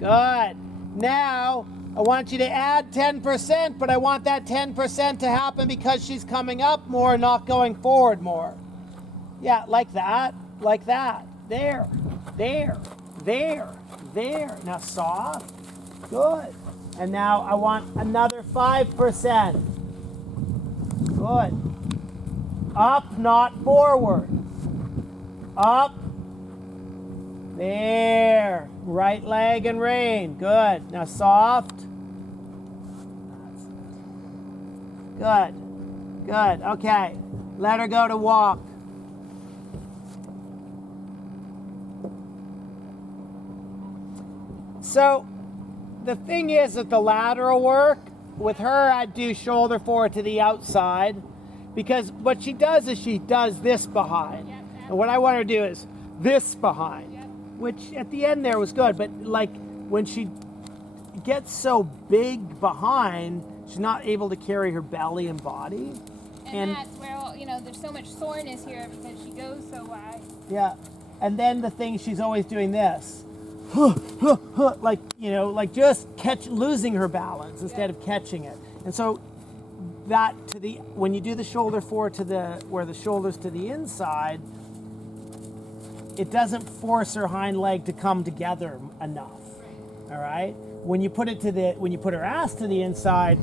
Good. Now, I want you to add 10%, but I want that 10% to happen because she's coming up more, not going forward more. Yeah, like that, like that. There, there, there, there. Now soft. Good. And now I want another 5%. Good. Up, not forward. Up. There. Right leg and rein. Good. Now soft. Good. Good. Okay. Let her go to walk. So the thing is that the lateral work, with her I'd do shoulder forward to the outside, because what she does is she does this behind. Yep, and what I want her to do is this behind, yep. which at the end there was good, but like when she gets so big behind, she's not able to carry her belly and body. And that's where, you know, there's so much soreness here because she goes so wide. Yeah. And then the thing, she's always doing this. Like, you know, like just losing her balance instead of catching it. And so that when you do the shoulder forward to where the shoulder's to the inside, it doesn't force her hind leg to come together enough. All right. When you put her ass to the inside,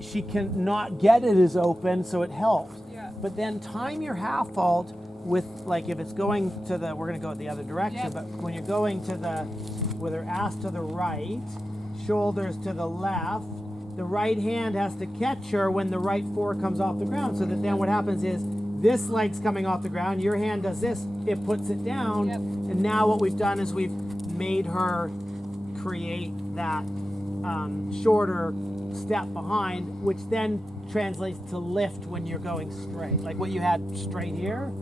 she can not get it as open, so it helps. Yeah. But then time your half vault with, like, if it's going to we're going to go the other direction, Yep. but when you're going to with her ass to the right, shoulders to the left, the right hand has to catch her when the right fore comes off the ground, so that then what happens is this leg's coming off the ground, your hand does this, it puts it down, Yep. and now what we've done is we've made her create that shorter step behind, which then translates to lift when you're going straight. Like what you had straight here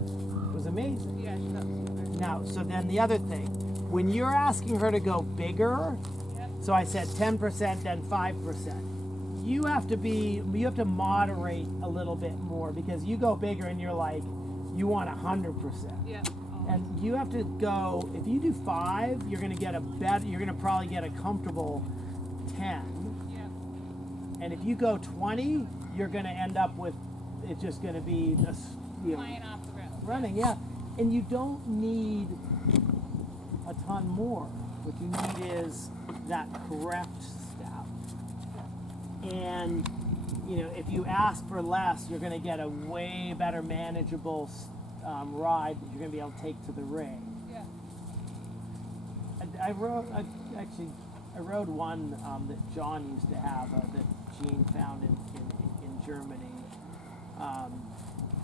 was amazing. Yeah, she got super. Now, so then the other thing, when you're asking her to go bigger, Yep. so I said 10%, then 5%. You have to moderate a little bit more, because you go bigger and you're like, you want 100%. Yeah. And you have to go, if you do 5, you're gonna probably get a comfortable 10. Yeah. And if you go 20, you're gonna end up with, it's just gonna be Flying off the ground. running, yeah. And you don't need a ton more. What you need is that correct step. And, you know, if you ask for less, you're going to get a way better manageable ride that you're going to be able to take to the ring. Yeah. I rode one that John used to have that Gene found in Germany.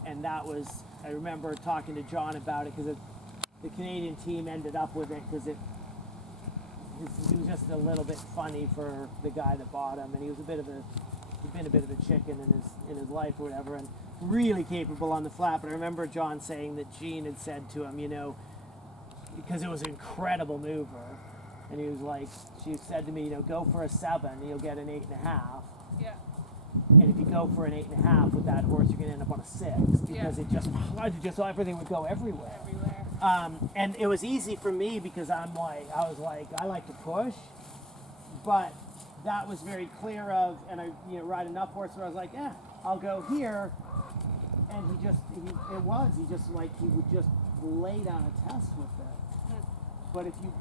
And that was, I remember talking to John about it, because the Canadian team ended up with it because he was just a little bit funny for the guy that bought him, and he'd been a bit of a chicken in his life or whatever, and really capable on the flat. But I remember John saying that Gene had said to him, you know, because it was an incredible mover, and he was like, she said to me, you know, go for a 7, you'll get an 8.5. Yeah. And if you go for an 8.5 with that horse, you're going to end up on a 6, because it just everything would go everywhere. And it was easy for me because I like to push, but that was very clear of, and I ride enough horses where I was like, yeah, I'll go here, and he would just lay down a test with it. But if you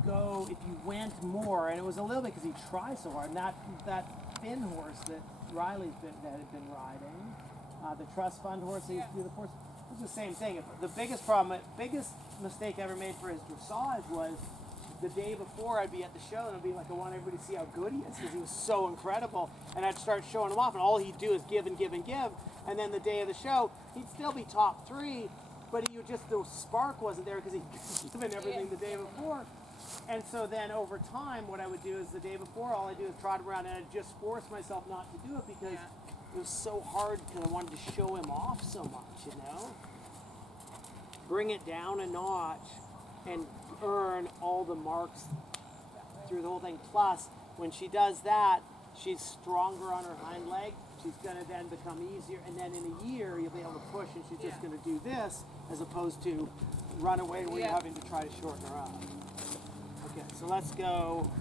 went more, and it was a little bit because he tried so hard, and that Finn horse that Riley's had been riding, the trust fund horse he used to do the horse, it was the same thing. The biggest mistake I ever made for his dressage was the day before I'd be at the show and I'd be like, I want everybody to see how good he is because he was so incredible, and I'd start showing him off, and all he'd do is give and give and give, and then the day of the show he'd still be top 3, but the spark wasn't there because he'd given everything the day before. And so then over time, what I would do is the day before, all I do is trot him around, and I'd just force myself not to do it because it was so hard, because I wanted to show him off so much, you know? Bring it down a notch and earn all the marks through the whole thing. Plus, when she does that, she's stronger on her hind leg. She's going to then become easier. And then in a year, you'll be able to push, and she's just going to do this as opposed to run away where you're having to try to shorten her up. Okay, so let's go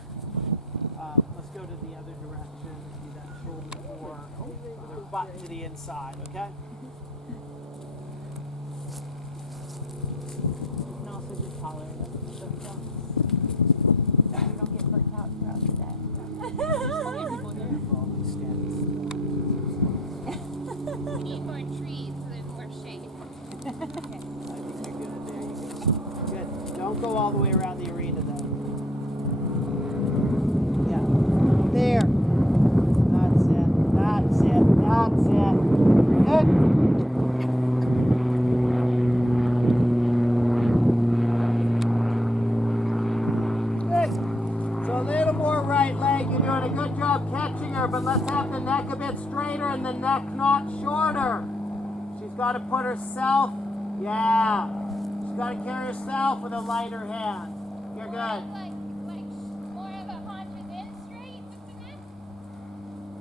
Let's go to the other direction and do that shoulder fork with her butt to the inside, okay? You can also just tolerate it so you don't get burnt out throughout the day. We need more trees so there's more shade. I think you're good. There you go. Good. Don't go all the way around the arena though. Yeah. There. That's it. That's it. That's it. Good. Good. So a little more right leg. You're doing a good job catching her, but let's have the neck a bit straighter and the neck not shorter. She's got to put herself, yeah. She's got to carry herself with a lighter hand. You're good. Like more of a haunches in straight with the neck.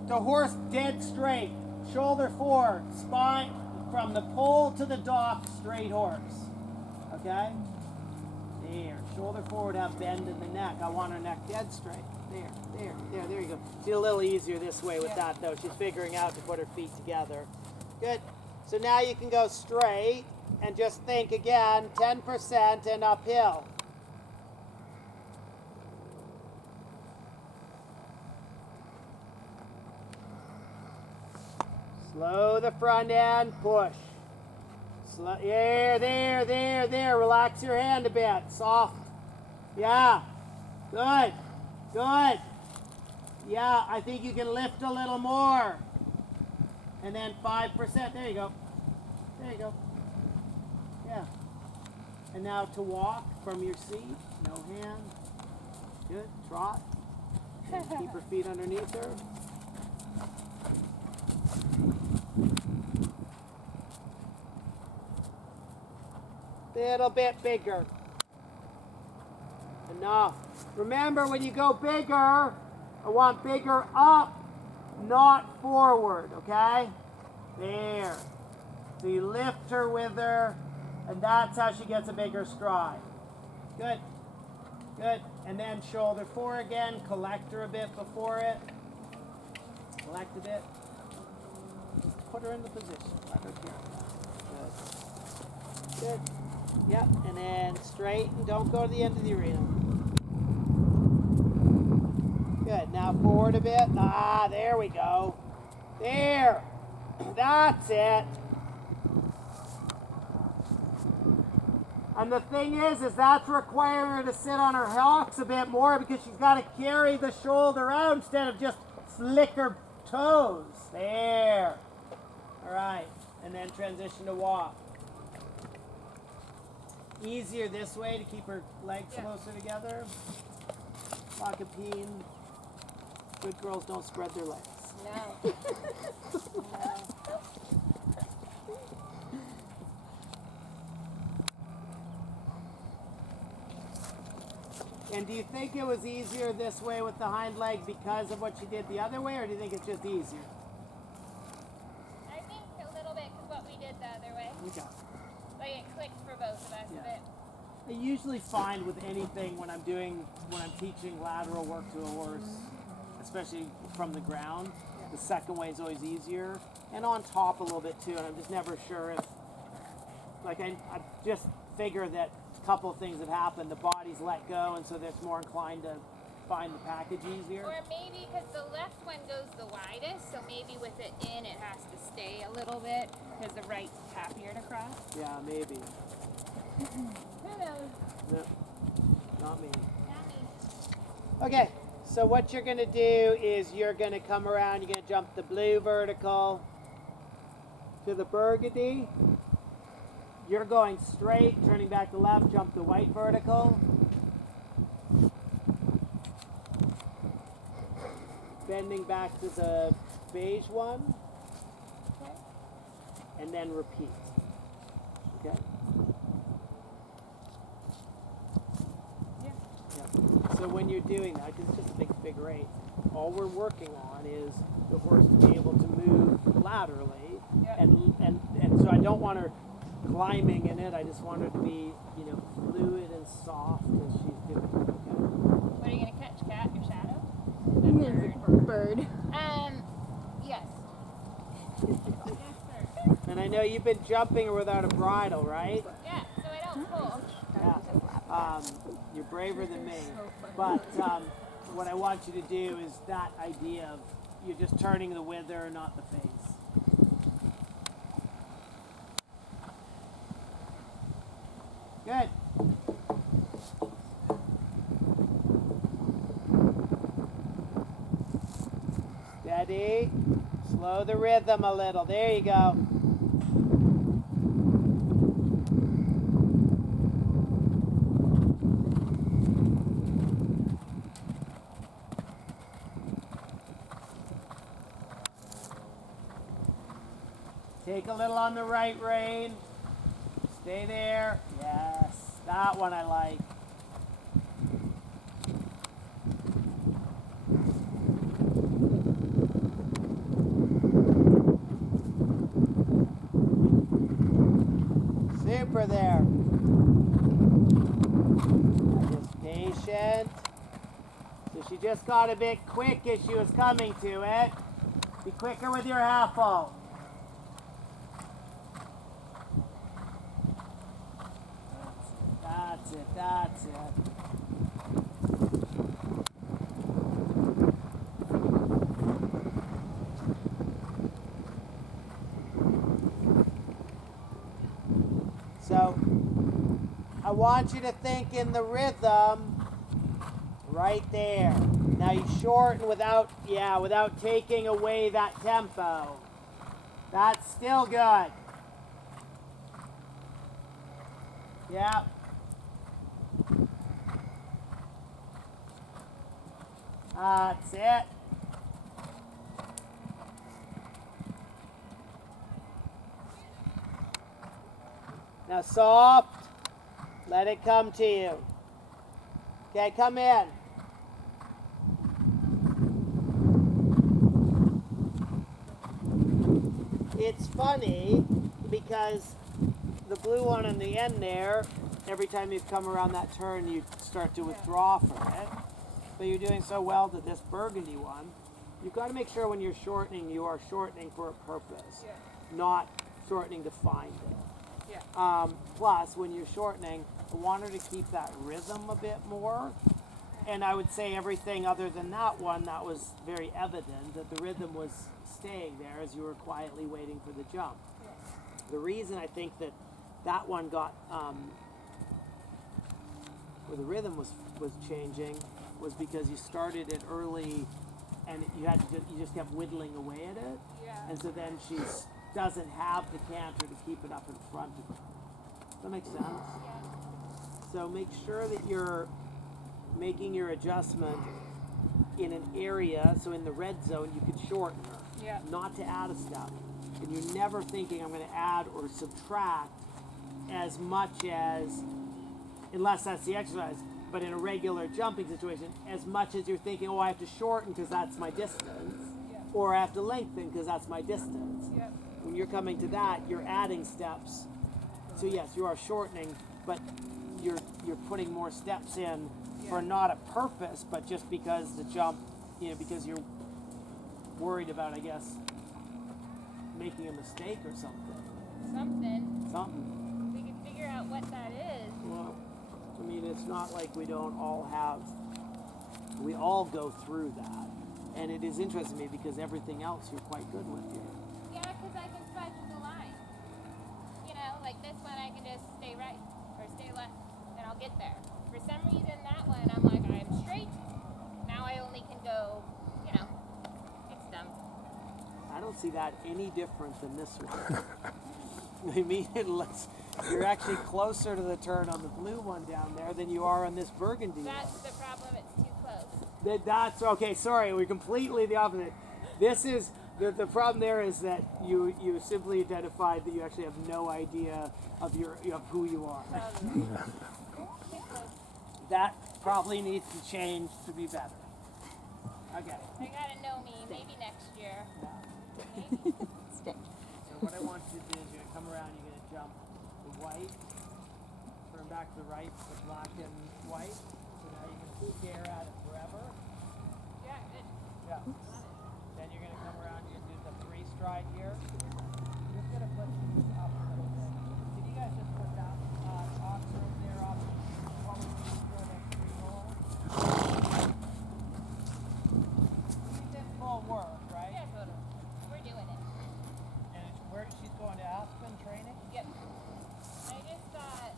The horse dead straight, shoulder forward, spine from the pole to the dock, straight horse. Okay? There, shoulder forward, have bend in the neck. I want her neck dead straight. There you go. See, a little easier this way with that though. She's figuring out to put her feet together. Good. So now you can go straight and just think again, 10% and uphill. Slow the front end, push. Slow, there. Relax your hand a bit, soft. Yeah, good. Yeah, I think you can lift a little more. And then 5%, there you go. Yeah. And now to walk from your seat, no hand. Good, trot. And keep her feet underneath her. Little bit bigger. Enough. Remember, when you go bigger, I want bigger up, not forward, okay? There. So you lift her with her, and that's how she gets a bigger stride. Good. And then shoulder forward again, collect her a bit before it. Collect a bit. Just put her in the position. Let her carry that. Good. Yep, and then straight, and don't go to the end of the arena. Good, now forward a bit. Ah, there we go. There. That's it. And the thing is that's requiring her to sit on her hocks a bit more because she's got to carry the shoulder out instead of just flick her toes. There. All right, and then transition to walk. Easier this way to keep her legs closer together. Copine. Good girls don't spread their legs. No. And do you think it was easier this way with the hind leg because of what she did the other way, or do you think it's just easier? I think a little bit because what we did the other way. Okay. Like it clicked for both of us a bit. I usually find with anything when I'm teaching lateral work to a horse, especially from the ground, the second way is always easier, and on top a little bit too. And I'm just never sure if, like I just figure that a couple of things have happened. The body's let go, and so they're more inclined to find the package easier. Or maybe because the left one goes the widest, so maybe with it in, it has to stay a little bit because the right's happier to cross. Yeah, maybe. Who knows? No, not me. Not me. Okay, so what you're going to do is you're going to come around, you're going to jump the blue vertical to the burgundy. You're going straight, turning back to left, jump the white vertical. Bending back to the beige one. Okay. And then repeat. Okay? Yeah. So when you're doing that, because it's just a big figure eight, all we're working on is the horse to be able to move laterally. Yep. And so I don't want her climbing in it. I just want her to be, fluid and soft as she's doing it. Okay? What are you going to catch, Kat? Your shadow? bird. Yes. And I know you've been jumping without a bridle, right? Yeah, so I don't pull. Yeah. You're braver than me. But what I want you to do is that idea of you're just turning the wither, not the face. Good. Steady. Slow the rhythm a little. There you go. Take a little on the right rein. Stay there. Yes. That one I like. Super there. Just patient. So she just got a bit quick as she was coming to it. Be quicker with your half full. That's it, that's it. So, I want you to think in the rhythm right there. Now you shorten without taking away that tempo. That's still good. Yeah. That's it. Now soft, let it come to you. Okay, come in. It's funny because the blue one on the end there, every time you come around that turn, you start to withdraw from it. But you're doing so well to this burgundy one. You've got to make sure when you're shortening, you are shortening for a purpose, not shortening to find it. Plus, when you're shortening, I want her to keep that rhythm a bit more. And I would say everything other than that one, that was very evident that the rhythm was staying there as you were quietly waiting for the jump. The reason I think that that one got, where the rhythm was changing, was because you started it early, and you just kept whittling away at it, and so then she doesn't have the canter to keep it up in front of her. Does that make sense? So make sure that you're making your adjustment in an area, so in the red zone you could shorten her, not to add a step, and you're never thinking I'm going to add or subtract as much as, unless that's the exercise. But in a regular jumping situation, as much as you're thinking, oh, I have to shorten because that's my distance, or I have to lengthen because that's my distance. When you're coming to that, you're adding steps. So yes, you are shortening, but you're putting more steps in for not a purpose, but just because the jump, because you're worried about, I guess, making a mistake or something. We can figure out what that is. Well, I mean, it's not like we don't all we all go through that. And it is interesting to me because everything else you're quite good with here. Yeah, because I can fudge the line. Like this one I can just stay right or stay left and I'll get there. For some reason that one I'm like, I'm straight. Now I only can go, it's dumb. I don't see that any different than this one. I mean, you're actually closer to the turn on the blue one down there than you are on this burgundy That's one. the problem, it's too close. That's okay. Sorry, we're completely the opposite. This is the problem. There is that you simply identified that you actually have no idea of who you are. That probably needs to change to be better. Okay. I gotta know me. Maybe next year. So what I want you to do is you're gonna come around. You're gonna jump the white, turn back to the right, the black and white. So now you can keep air at it forever. Yeah, good. Yeah. right here. Just gonna put these up a little bit. Can you guys just put that box right there up? Probably for the 3 holes. She's in full work, right? Yeah, totally. We're doing it. And it's where she's going to Aspen training? Yep. I just thought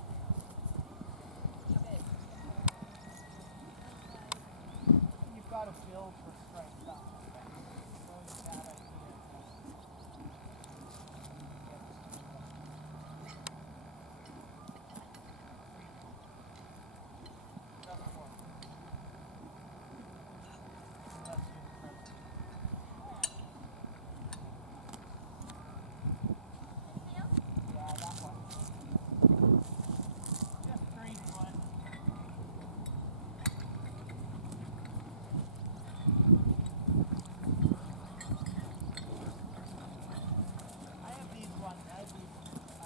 keep it. You've got to build for strength up. Those are bad ideas. Doesn't work. Unless you press it. Anything else? Yeah, that one. Just 3 one. I have these ones. I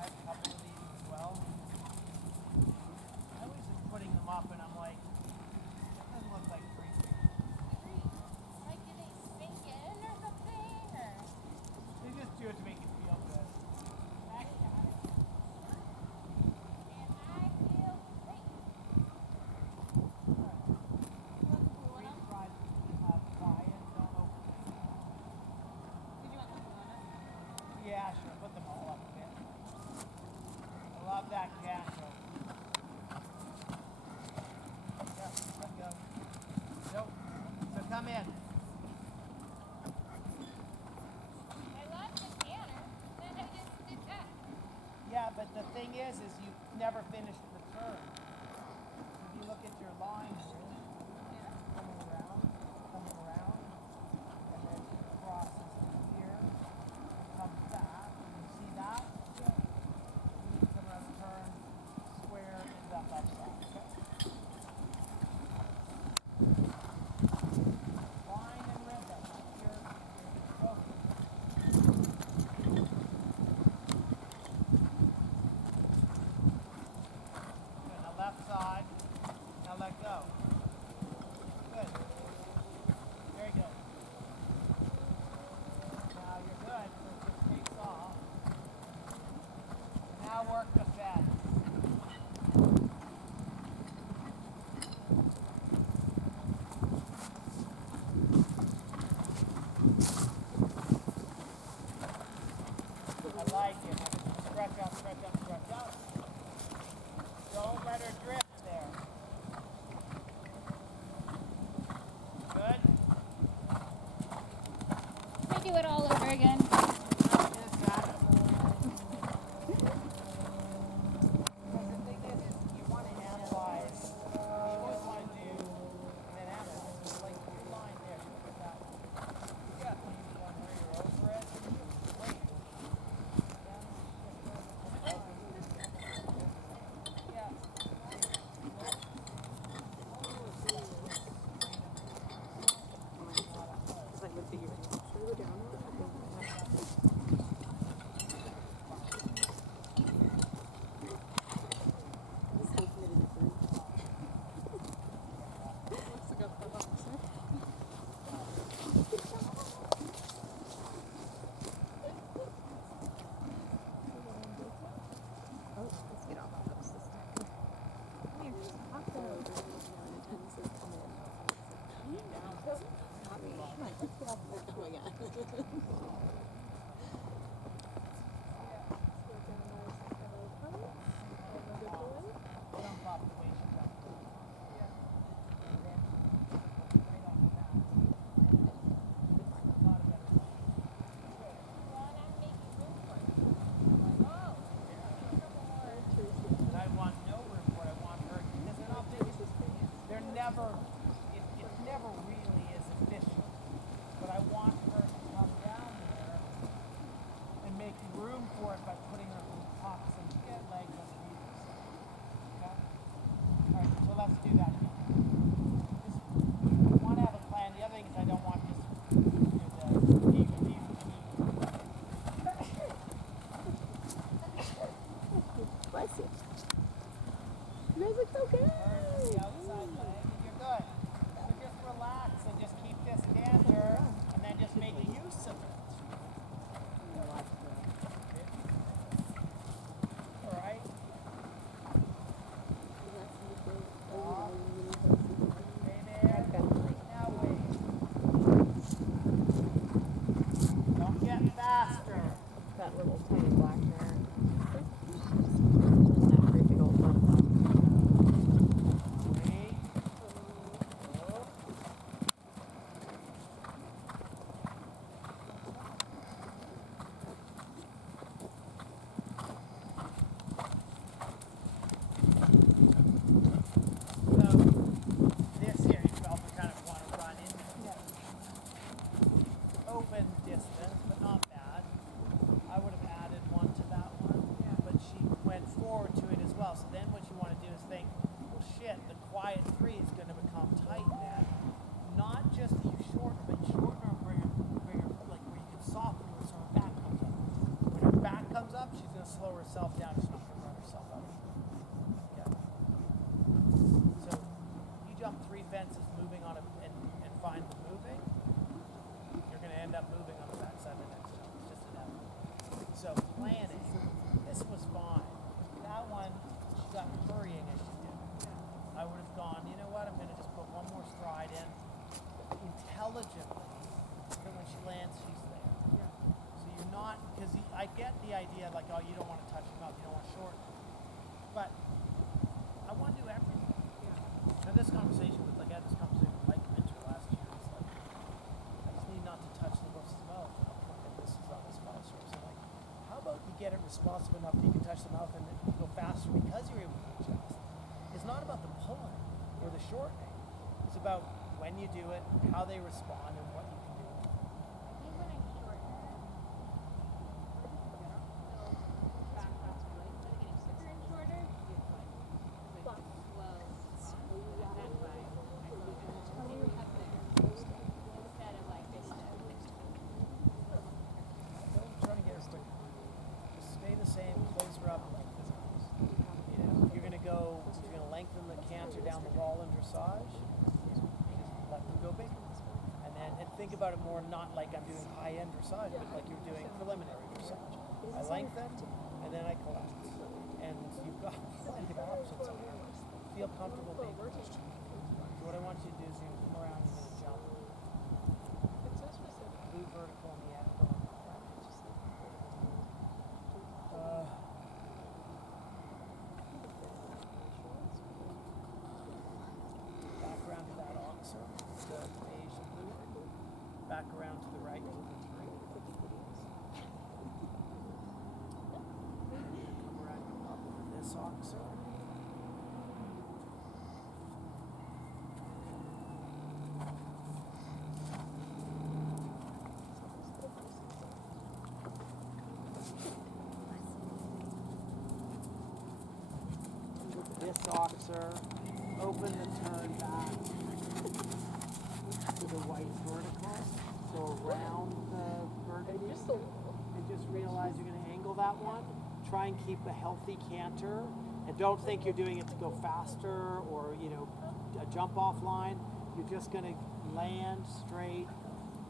have a couple of these as well. I was just putting them up and I'm like, that doesn't look like 3 feet. Like, do they sink in or something? Or? They just do it to make you feel good. Got it. And I feel great. Freeze dried quiet, don't open. Did you want the banana? Yeah, sure. Put them all up a bit. I love that candle. Yep, let go. Nope. So come in. I love the canner. Then I just did that. Yeah, but the thing is you never finished the turn. If you look at your line here, coming around, and then it crosses to here, and comes back. You see that? Yeah. You come around the turn, square, ends up upside. Okay? Line and rhythm. Here, focus. Good. Now left side. Now let go. Good. Very good. Now you're good. So it just takes off. Now work the bed. I like it. Stretch out, stretch out, stretch out. Don't let her drift there. Good. I do it all over again. Just got it. Because the thing is you want to analyze. You always want to do and then analyze. Like your line there. Look at that. You got these one where you're over it. Wait. Yeah. It's like with the should we go down a little bit? This is made a difference. Looks like a box. Oh, let's get off of this time. Here, I'll go. Come on, let's get off of this again. Jump off the way she jumped. And then right off the bat. Not a better line. Well, I'm making room for it. Oh, But I want no room for it. I want her because they're not big. They're never. It never really is efficient. But I want her to come down there herself down, she's not going to run herself out. Okay. So you jump 3 fences moving on and find the moving, you're going to end up moving on the backside of the next jump. It's just inevitable. So planning, this was fine. That one, she got hurrying as she did. I would have gone, you know what, I'm going to just put one more stride in intelligently, so when she lands, she's there. So you're not, because I get the idea, like, oh, you don't want to touch them up, you don't want to shorten them. But I want to do everything. Now this conversation with, like, I had this conversation with Mike Minter last year. It's like, I just need not to touch the horse's mouth. And this is on this file source. So like, how about you get it responsive enough that you can touch the mouth and you go faster because you're able to adjust? It's not about the pulling or the shortening. It's about when you do it, how they respond, and what you can do. I think when I shorten her, back off my leg, but getting super and shorter, it's like slow. That way, I feel like I'm up there instead of like this. Don't try to get her quick. Just stay the same, close her up like this. You know, you're gonna lengthen the canter down the wall in dressage. Let them go big. And think about it more not like I'm doing high-end dressage, but like you're doing preliminary dressage. I lengthen, and then I collapse. And you've got plenty of options on there. Feel comfortable being pushed. So what I want you to do is you're going to come around and you're going to jump. Blue vertical in the end. Back around to that oxer, the Asian blue. Back around to the right. Come around up over this oxer. This oxer, open the turn back to the white vertical, so around the vertical. And just realize you're going to angle that one. Try and keep a healthy canter, and don't think you're doing it to go faster or a jump off line. You're just going to land straight,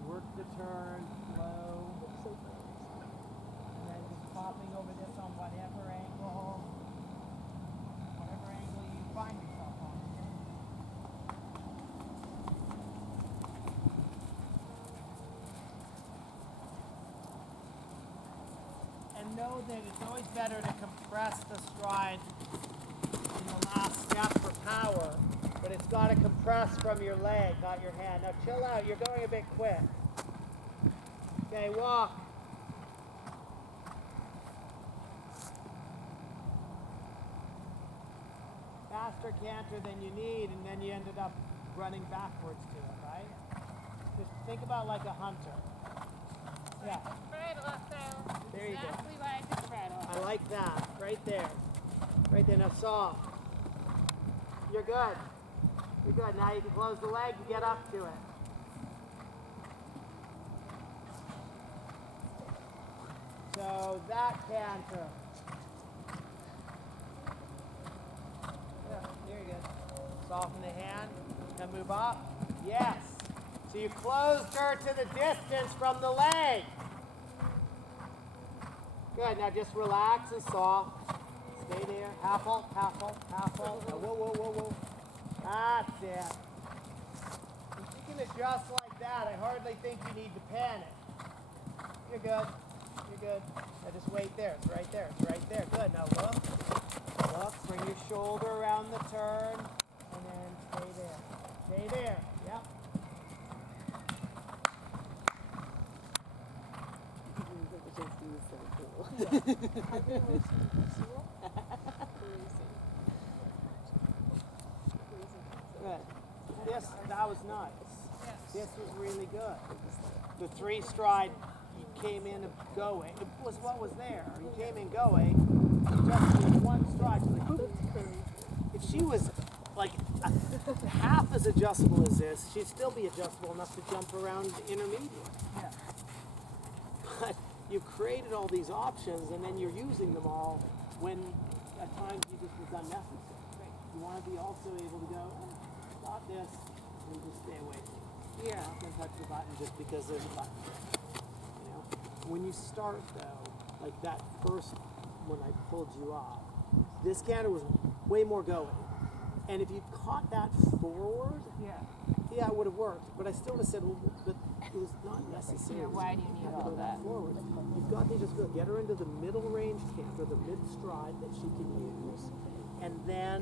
work the turn, low, and then just popping over this on whatever angle. You find yourself on. And know that it's always better to compress the stride in the last step for power, but it's got to compress from your leg, not your hand. Now chill out, you're going a bit quick. Okay, walk. Faster canter than you need, and then you ended up running backwards to it, right? Just think about like a hunter. Yeah. Bridle up though. There you go. Exactly why I took the bridle up. I like that. Right there. Right there. Now soft. You're good. You're good. Now you can close the leg and get up to it. So that canter. Yeah, very good. Soften the hand and move up. Yes. So you closed her to the distance from the leg. Good. Now just relax and soft. Stay there. Half halt, half halt, half halt. Now, whoa, whoa, whoa, whoa. That's it. If you can adjust like that, I hardly think you need to panic. You're good. You're good. Now just wait there. It's right there. It's right there. Good. Now look. Look. Bring your shoulder around the turn. And then stay there. Stay there. Yep. Good. That was nice. This was really good. The 3-stride, you came in going. It was what was there. You came in going. You just did 1 stride. If she was like half as adjustable as this, she'd still be adjustable enough to jump around intermediate. Yeah. But you've created all these options, and then you're using them all when at times you just was unnecessary. Right. You want to be also able to go, stop this, and just stay away from it. Yeah. Not gonna touch the button just because there's a button. You know, when you start though, like that first when I pulled you off, this canter was way more going, and if you caught that forward, Yeah. it would have worked. But I still would have said, well, but it was not necessary. Yeah, why do you need to all go that? forward? You've got to just go get her into the middle range canter, the mid stride that she can use, and then.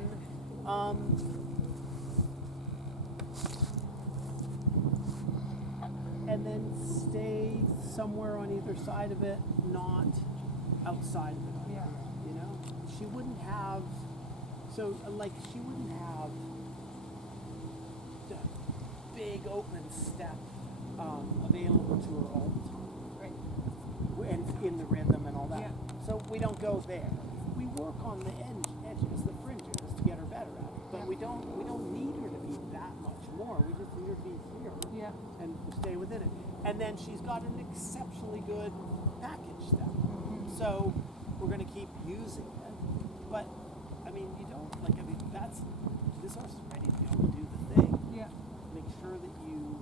And then stay somewhere on either side of it, not outside of it. Yeah. You know, she wouldn't have. So, like, she wouldn't have the big open step available to her all the time, Right. and in the rhythm and all that. Yeah. So we don't go there. We work on the edges, the fringes, to get her better at it. But we don't need her to be that much more. We just need her to be here. Yeah. And stay within it. And then she's got an exceptionally good package step. So we're going to keep using it. But, I mean, you don't, like, I mean, that's, this horse is ready to be able to do the thing. Yeah. Make sure that you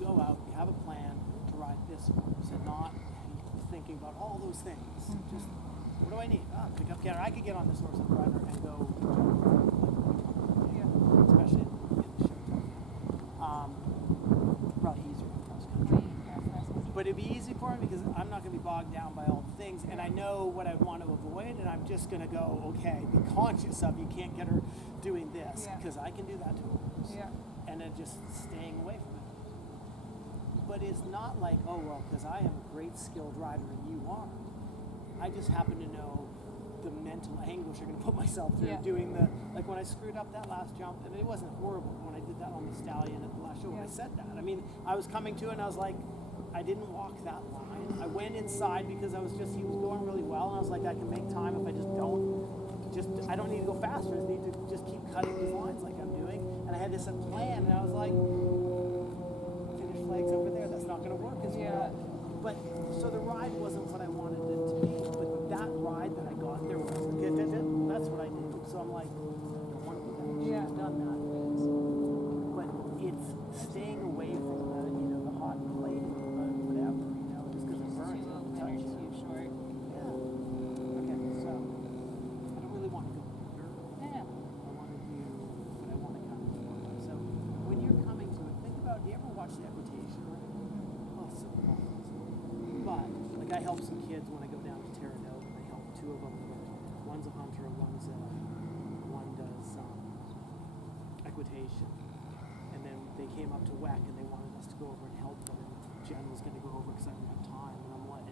go out, you have a plan to ride this horse and not thinking about all those things. Just, what do I need? Pick up canter. I could get on this horse and ride her and go, Yeah. especially in the show. Probably easier in cross country. But it'd be easy for me because I'm not going to be bogged down by all the things, and I know what I want to avoid, and I'm just going to go, okay, be conscious of you can't get her doing this, Yeah. because I can do that to her. Yeah. And then just staying away from it. But it's not like, oh, well, because I am a great skilled rider and you aren't. I just happen to know the mental anguish I'm going to put myself through Yeah. doing the, like when I screwed up that last jump, and it wasn't horrible when I did that on the stallion at the last show, when I Yeah. said that. I mean, I was coming to it and I was like, I didn't walk that line. I went inside because he was going really well, and I was like, I can make time if I I don't need to go faster, I just need to just keep cutting these lines like I'm doing. And I had this plan, and I was like, finish flags over there, that's not going to work as well. But, so the ride wasn't what I wanted it to be, but that ride that I got there was, that's what I did. So I'm like, I don't want to do that. Yeah. She's done that. But it's staying away from the hot plate, whatever, just because it burns. Too it open or touches too it. short. Yeah. Okay, so I don't really want to go under. Yeah. I want to do what I want to come to. So when you're coming to it, think about, do you ever watch the equitation? Oh, so awesome. But, like, I help some kids when I go down to Terra Nova, and I help two of them. One's a hunter and one does equitation. And then they came up to WEC and they wanted us to go over and help them. And Jen was going to go over because I didn't have time. And I'm like,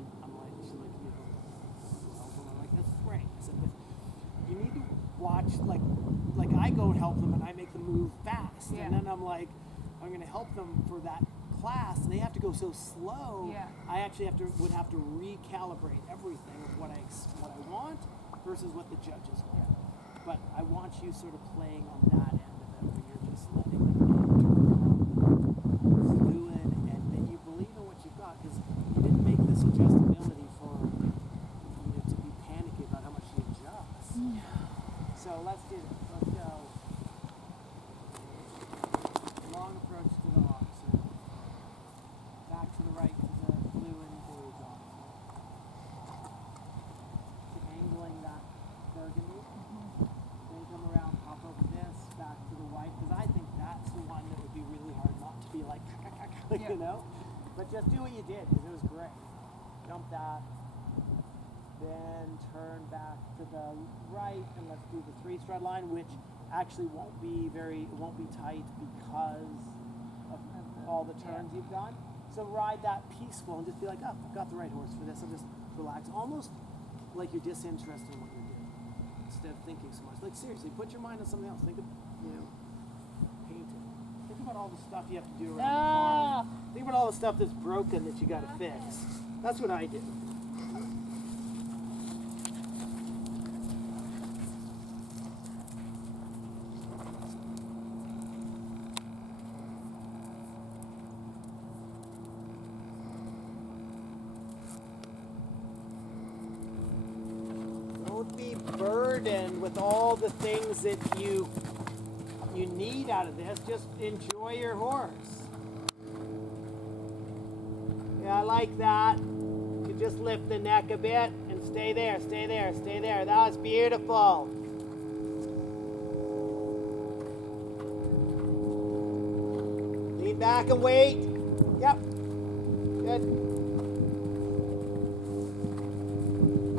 she's like, you know, help them. I'm like, that's great. I said, but you need to watch, like I go and help them and I make them move fast. Yeah. And then I'm like, I'm going to help them for that class, and they have to go so slow. Yeah. I actually would have to recalibrate everything of what I want versus what the judges want. But I want you sort of playing on that end of it, where you're just letting them fluid, and that you believe in what you've got, because you didn't make this adjustability for you to be panicky about how much you adjust. So let's do this. Let's go. Long approach to the officer. Back to the right to the blue and beige officer. So angling that burgundy. Then come around, pop over this, back to the white, because I think that's the one that would be really hard not to be like, Yeah. you know? But just do what you did, because it was great. Jump that. Then turn back to the right, and let's do the 3-stride line, which actually won't be tight because of all the turns you've done. So ride that peaceful and just be like, oh, I've got the right horse for this. I'll just relax. Almost like you're disinterested in what you're doing instead of thinking so much. Like, seriously, put your mind on something else. Think of, painting. Think about all the stuff you have to do around the car. Think about all the stuff that's broken that you got to fix. That's what I do. burdened with all the things that you need out of this. Just enjoy your horse. Yeah, I like that. You just lift the neck a bit and stay there, stay there, stay there. That was beautiful. Lean back and wait. Yep. Good.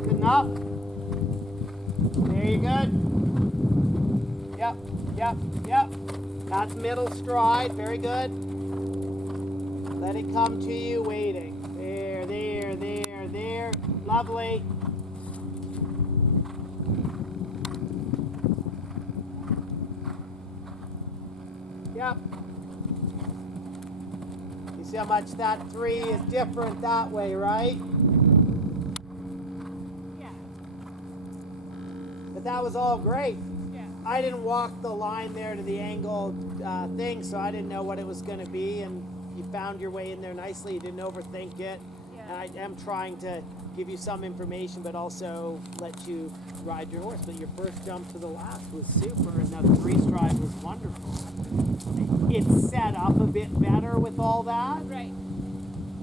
Good enough. There you good. Yep, yep, yep. That's middle stride. Very good. Let it come to you, waiting. There, there, there, there. Lovely. Yep. You see how much that 3 is different that way, right? Yeah. But that was all great. Yeah. I didn't walk the line there to the angled thing, so I didn't know what it was going to be, and you found your way in there nicely. You didn't overthink it. Yeah. And I am trying to give you some information, but also let you ride your horse. But your first jump to the last was super, and that 3 stride was wonderful. It's set up a bit better with all that. Right.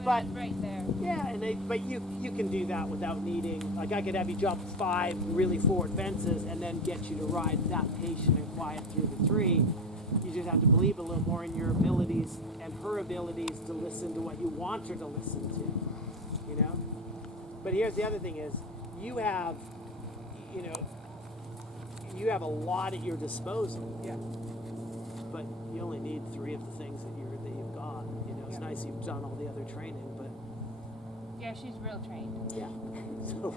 But- it's right there. Yeah, but you can do that without needing, like I could have you jump 5 really forward fences and then get you to ride that patient and quiet through the 3. You just have to believe a little more in your abilities and her abilities to listen to what you want her to listen to, you know? But here's the other thing is, you have a lot at your disposal. Yeah. But you only need 3 of the things that you've got. You know, it's nice you've done all the other training, but Yeah, she's real trained. yeah. So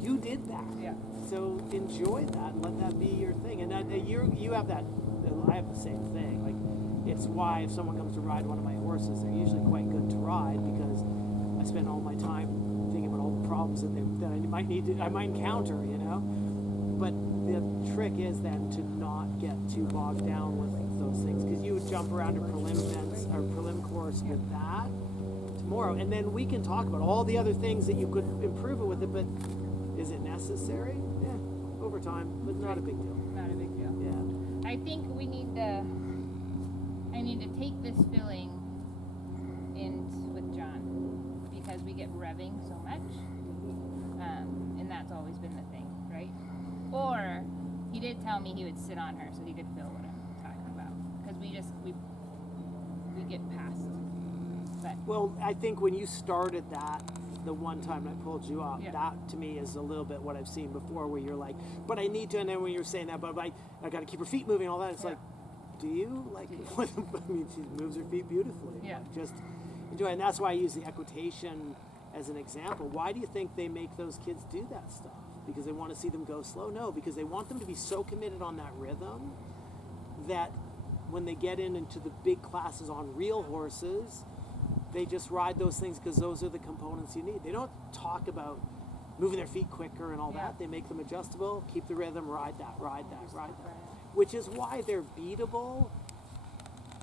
you did that. Yeah. So enjoy that and let that be your thing. And you have that. I have the same thing. Like, it's why if someone comes to ride one of my horses, they're usually quite good to ride because I spend all my time thinking about all the problems that I might encounter. You know. But the trick is then to not get too bogged down with those things, because you would jump around a prelim course with that tomorrow, and then we can talk about all the other things that you could improve it with it. But is it necessary? Yeah, over time, but not a big deal. Not a big deal. Yeah. I think I need to take this filling in with John because we get revving so much, and that's always been the thing, right? Or he did tell me he would sit on her so he could feel what I'm talking about, because we get past. But Well, I think when you started that, the one time I pulled you up, Yeah. that to me is a little bit what I've seen before, where you're like, but I need to, and then when you're saying that, but I got to keep her feet moving, all that, it's Yeah. like, do you? Like, I mean, she moves her feet beautifully. Yeah. Like, just enjoy, and that's why I use the equitation as an example. Why do you think they make those kids do that stuff? Because they want to see them go slow? No, because they want them to be so committed on that rhythm that when they get into the big classes on real horses, they just ride those things because those are the components you need. They don't talk about moving their feet quicker and all Yeah. that. They make them adjustable, keep the rhythm, ride that. Which is why they're beatable.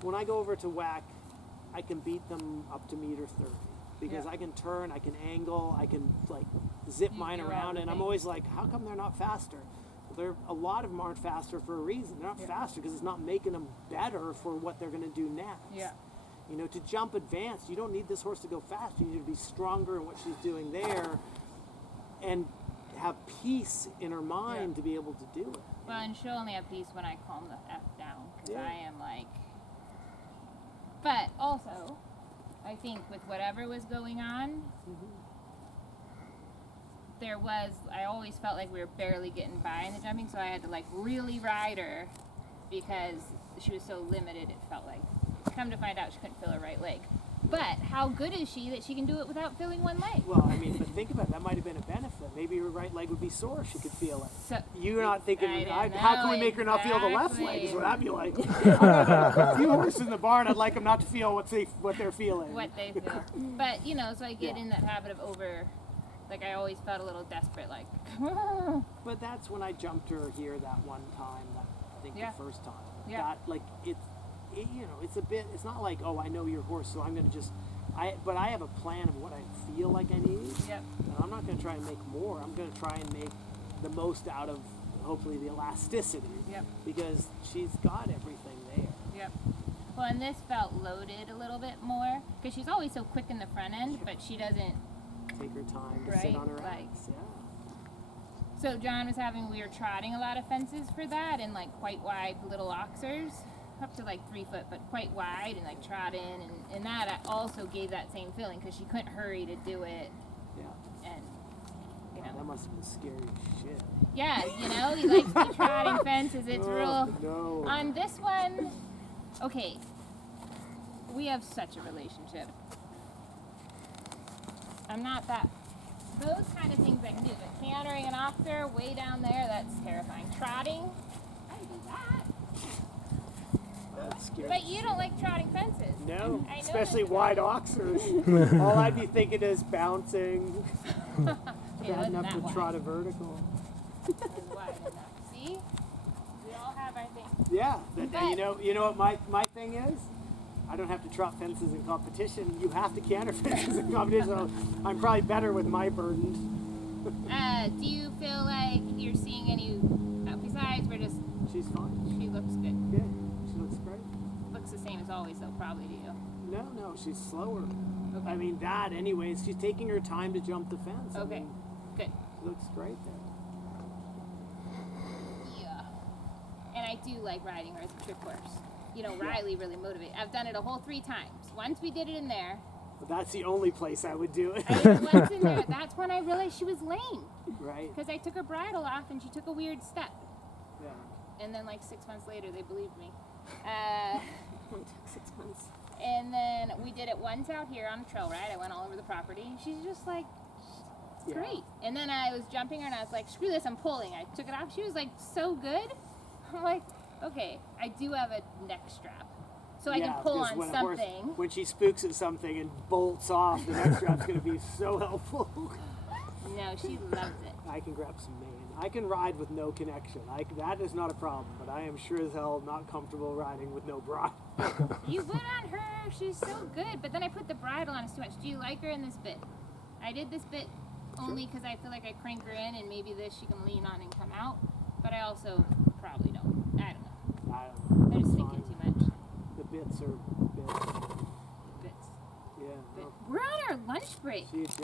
When I go over to whack, I can beat them up to meter 30 because Yeah. I can turn, I can angle, I can like zip mine do all around, the and I'm things. always like, how come they're not faster? Well, a lot of them aren't faster for a reason. They're not faster because it's not making them better for what they're going to do next. Yeah. You know, to jump advanced, you don't need this horse to go fast. You need to be stronger in what she's doing there and have peace in her mind to be able to do it. well, and she'll only have peace when I calm the F down, because Yeah. I am like. But also, I think with whatever was going on, I always felt like we were barely getting by in the jumping, so I had to like really ride her because she was so limited, it felt like. Come to find out she couldn't feel her right leg. But how good is she that she can do it without feeling one leg? Well, I mean, but think about it. That might have been a benefit. Maybe her right leg would be sore. She could feel it. So, You're not thinking, I don't how can know we make her not feel the left leg? Is what I'd be like. exactly. I got a few horses in the barn. I'd like them not to feel what they're feeling. What they feel. But, so I get Yeah. in that habit of like I always felt a little desperate, like, But that's when I jumped her here that one time. I think Yeah. the first time. Yeah. That like it's a bit. It's not like, oh, I know your horse, so I'm gonna just. But I have a plan of what I feel like I need. Yep. And I'm not gonna try and make more. I'm gonna try and make the most out of hopefully the elasticity. Yep. Because she's got everything there. Yep. Well, and this felt loaded a little bit more because she's always so quick in the front end, but she doesn't. Take her time to Right, sit on her like- ass. Yeah. So John was we were trotting a lot of fences for that, and like quite wide little oxers, up to like 3 foot, but quite wide, and like trot in, and that also gave that same feeling because she couldn't hurry to do it, Yeah. and you That know. must have been scary as shit. Yeah, you know, he likes to be trotting fences. It's Oh, real. No. On this one, okay, we have such a relationship. I'm not that. Those kind of things I can do, but cantering an oxer way down there, that's terrifying. Trotting, I can do that. That's scary. But you don't like trotting fences. No, I know especially that. wide oxers. All I'd be thinking is bouncing. Yeah, Bad wasn't enough that to wide. trot a vertical. It was wide enough. See? We all have our things. Yeah, But- you know what my thing is? I don't have to trot fences in competition. You have to canter fences in competition. So I'm probably better with my burdens. Do you feel like you're seeing any, besides we're just, She's fine. she looks good. Yeah, she looks great. Looks the same as always though, probably to you. No, she's slower. Okay. I mean, that anyways. She's taking her time to jump the fence. I Okay, mean, good. she looks great there. Yeah. And I do like riding her as a trick horse. You know, Riley really motivated. I've done it a whole 3 times. Once we did it in there. But that's the only place I would do it. I did it once in there. That's when I realized she was lame. Right? Because I took her bridle off and she took a weird step. Yeah. And then like 6 months later, they believed me. Only took 6 months. And then we did it once out here on a trail ride. I went all over the property. She's just like, Yeah. great. And then I was jumping her and I was like, screw this, I'm pulling. I took it off. She was like, so good. I'm like, okay, I do have a neck strap. So I Yeah, can pull because on when a horse- something. when she spooks at something and bolts off, the neck strap's going to be so helpful. No, she loves it. I can grab some mane. I can ride with no connection. That is not a problem, but I am sure as hell not comfortable riding with no bridle. You put on her, she's so good. But then I put the bridle on, it's too much. Do you like her in this bit? I did this bit only because I feel like I crank her in and maybe this she can lean on and come out. But I also probably don't. I don't know. I don't know. They're just It's thinking fine. too much. The bits are bits. Bits. Yeah. But no, we're on our lunch break. she adjusts